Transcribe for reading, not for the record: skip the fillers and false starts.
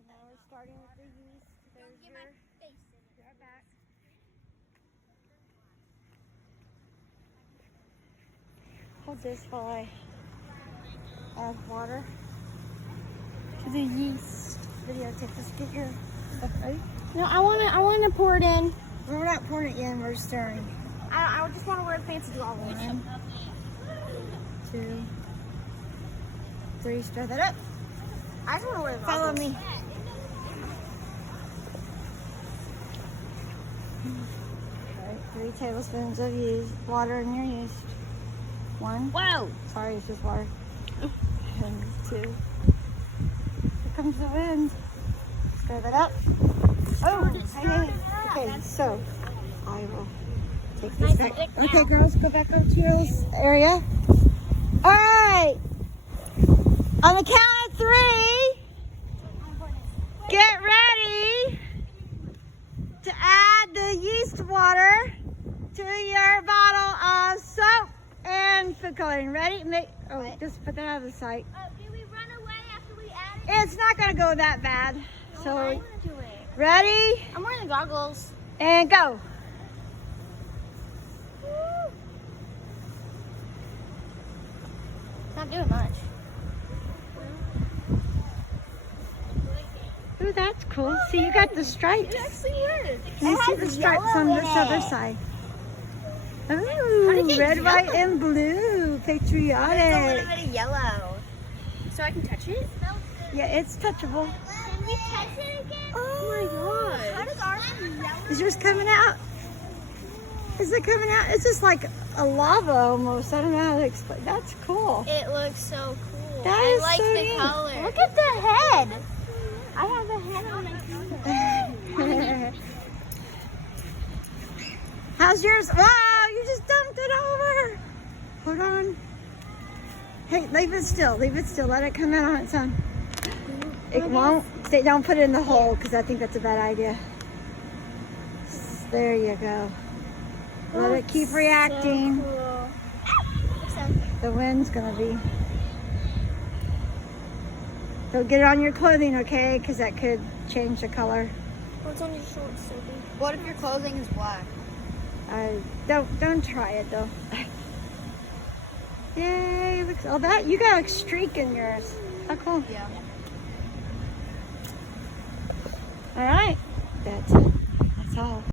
So now we're starting with the yeast. There's Don't get my face in it. your back. Hold this while I add water to the yeast. Videotape this. Get your stuff ready. No, I wanna pour it in. We're not pouring it in. We're stirring. I just want to wear fancy goggles. 1, 2, 3. Stir that up. I just want to wear Follow goggles. me. Alright, 3 tablespoons of yeast, water in your yeast. 1. Whoa! Sorry, it's just water. And 2. Here comes the wind. Stir that up. Oh, hey. Okay, so I will take this back. Okay, girls, go back up to your area. All right. On the count of 3, get ready to add the yeast water to your bottle of soap and food coloring. Ready? Just put that out of the sight. Do we run away after we add it? It's not going to go that bad. I So, want to do it. ready? I'm wearing the goggles. And go. It's not doing much. Ooh, that's cool. See, you got the stripes. It actually works. Can you see the stripes on this other side? Ooh, red, white, and blue. It's a Patriotic. little bit of yellow. So I can touch it? Yeah, it's touchable. Can we touch it again? Oh my gosh. How does ours yellow? Is yours coming out? Is it coming out? It's just like a lava almost. I don't know how to explain. That's cool. It looks so cool. That I is like so the neat. color. Look at the head. I have a head on my finger. How's yours? Wow, you just dumped it over. Hold on. Hey, leave it still. Leave it still. Let it come out on its own. It won't. Stay. Don't put it in the hole because I think that's a bad idea. There you go. Let it keep reacting. So cool. The wind's gonna be. Don't get it on your clothing, okay? Because that could change the color. What's on your shorts, Sophie? What if your clothing is black? Don't try it though. Yay! Looks all that you got a streak in yours. How cool! Yeah. All right, that's it. That's all.